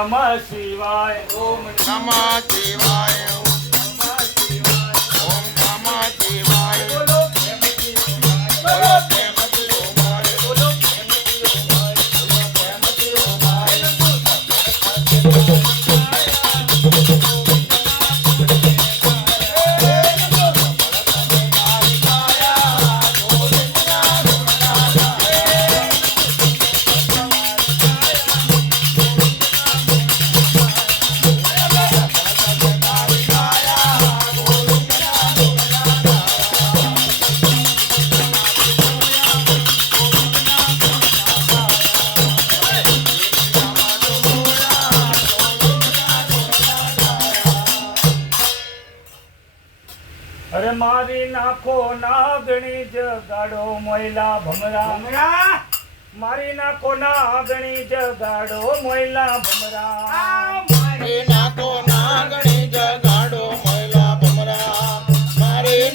નમઃ શિવાય ઓમ નમઃ શિવાય ઓમ નમઃ શિવાય બોલો પ્રેમથી ઓમ હાય. બોલો પ્રેમથી ઓમ હાય. બોલો પ્રેમથી ઓમ હાય. બોલો પ્રેમથી ઓમ હાય. અરે મારી નાખો નાગણી જગાડો મોયલા ભમરા મારી નાખો નાગણી જગાડો મોયલા ભમરા